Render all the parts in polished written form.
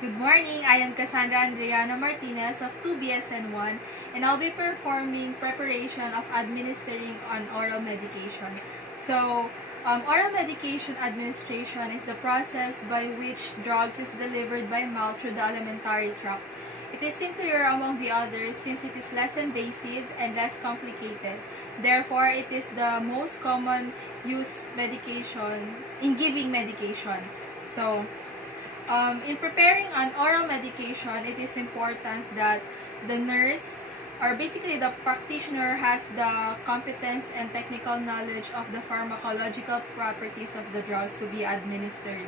Good morning, I am Cassandra Andreana Martinez of 2BSN1 and I'll be performing preparation of administering on oral medication. Oral medication administration is the process by which drugs is delivered by mouth through the alimentary tract. It is simpler among the others since it is less invasive and less complicated. Therefore, it is the most common used medication in giving medication. In preparing an oral medication, it is important that the nurse or basically the practitioner has the competence and technical knowledge of the pharmacological properties of the drugs to be administered.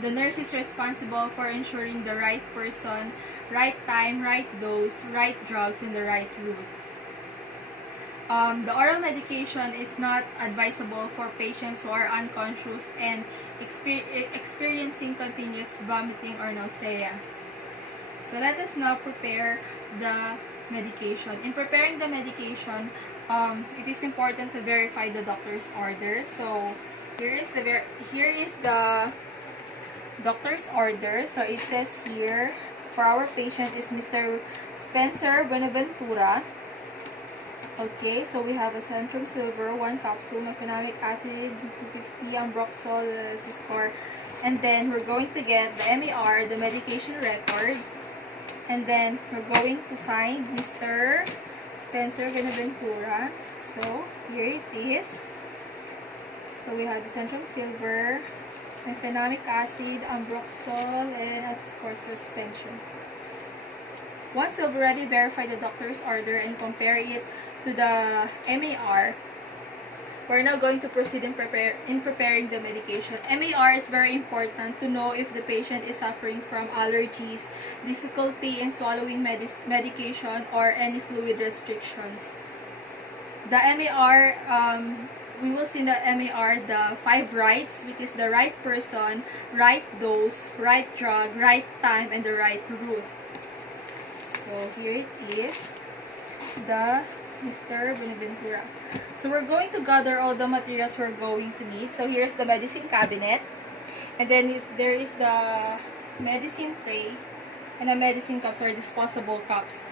The nurse is responsible for ensuring the right person, right time, right dose, right drugs, and the right route. The oral medication is not advisable for patients who are unconscious and experiencing continuous vomiting or nausea. So let us now prepare the medication. In preparing the medication, it is important to verify the doctor's order. So here is the doctor's order. So it says here, for our patient is Mr. Spencer Buenaventura. Okay, so we have a Centrum Silver, 1 capsule, mefenamic acid, 250, ambroxol, score, and then we're going to get the MAR, the medication record, and then we're going to find Mr. Spencer Buenaventura. So here it is. So we have the Centrum Silver, mefenamic acid, ambroxol, and score suspension. Once you've already verified the doctor's order and compare it to the MAR, we're now going to proceed in preparing the medication. MAR is very important to know if the patient is suffering from allergies, difficulty in swallowing medication, or any fluid restrictions. The MAR, we will see in the MAR the 5 rights, which is the right person, right dose, right drug, right time, and the right route. So here it is, the Mr. Buenaventura. So we're going to gather all the materials we're going to need. So here's the medicine cabinet, and then there is the medicine tray and the medicine cups or disposable cups.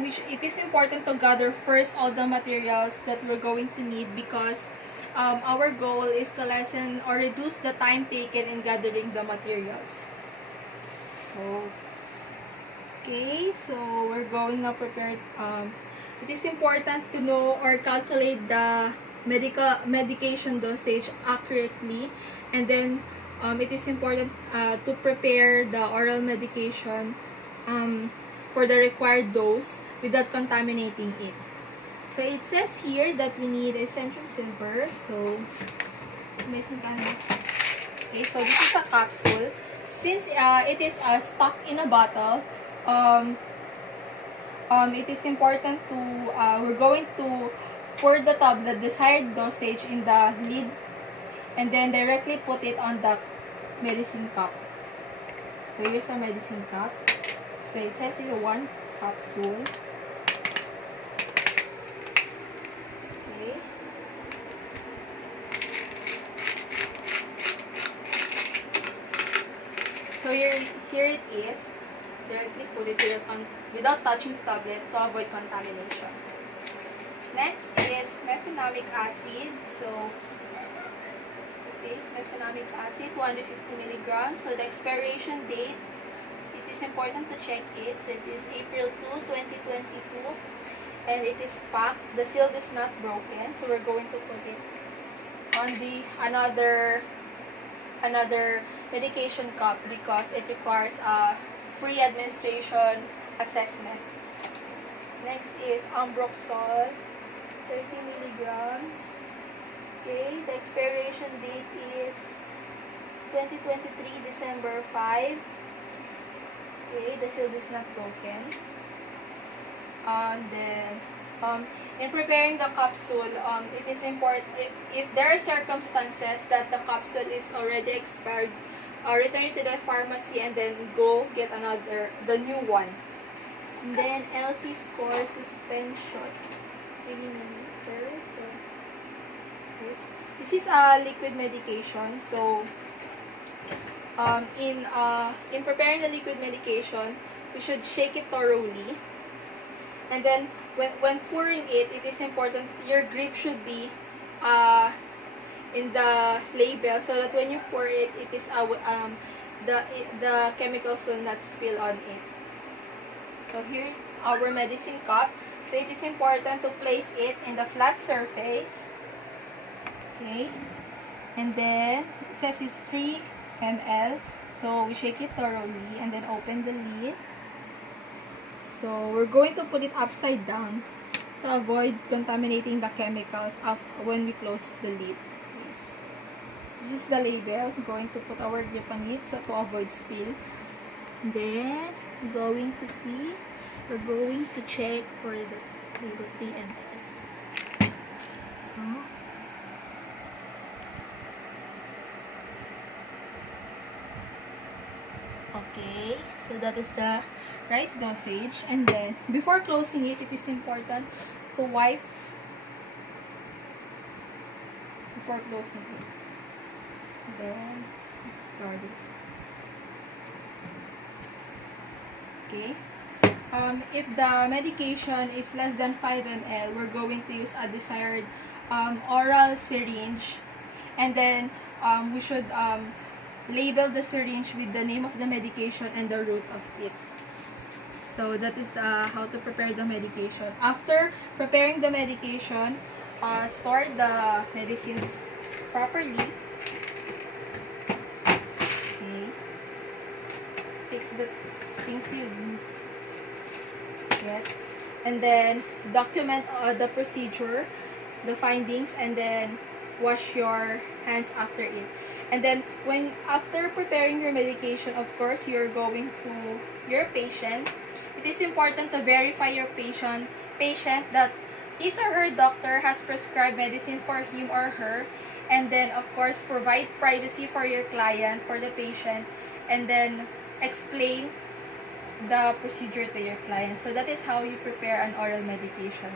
Which it is important to gather first all the materials that we're going to need because our goal is to lessen or reduce the time taken in gathering the materials. Okay, so we're going to prepare. It is important to know or calculate the medication dosage accurately, and then it is important to prepare the oral medication for the required dose without contaminating it. So it says here that we need a Centrum Silver. So, okay, so this is a capsule. Since it is stuck in a bottle, it is important to, we're going to pour the desired dosage in the lid and then directly put it on the medicine cup. So here's a medicine cup. So it says here 1 capsule. Okay. So here it is. Directly put it without touching the tablet to avoid contamination. Next is mefenamic acid. So it is mefenamic acid, 250 milligrams. So the expiration date, it is important to check it. So it is April 2, 2022, and it is packed. The seal is not broken. So we're going to put it on the another medication cup because it requires a pre-administration assessment. Next is ambroxol, 30 milligrams. Okay, the expiration date is 2023 December 5. Okay, the seal is not broken. And then in preparing the capsule, it is important if there are circumstances that the capsule is already expired, return it to the pharmacy and then go get the new one. And then LC score suspension, 3 milliliters. So this is a liquid medication. So in preparing the liquid medication, we should shake it thoroughly. And then when pouring it, it is important your grip should be in the label, so that when you pour it, it is the chemicals will not spill on it. So here our medicine cup. So it is important to place it in the flat surface. Okay. And then it says it's 3 ml. So we shake it thoroughly and then open the lid. So we're going to put it upside down to avoid contaminating the chemicals when we close the lid. Yes. This is the label. We're going to put our grip on it so to avoid spill. Then we're going to check for the label 3 ml. So okay, so that is the right dosage. And then before closing it, it is important to wipe before closing it. Then let's start it. Okay. If the medication is less than 5 ml, we're going to use a desired oral syringe, and then we should label the syringe with the name of the medication and the route of it. So that is how to prepare the medication. After preparing the medication, store the medicines properly. Okay. Fix the things you get, and then document the procedure, the findings, and then wash your hands after it. And then after preparing your medication, of course, you're going to your patient. It is important to verify your patient that his or her doctor has prescribed medicine for him or her, and then of course provide privacy for your client, for the patient, and then explain the procedure to your client. So that is how you prepare an oral medication.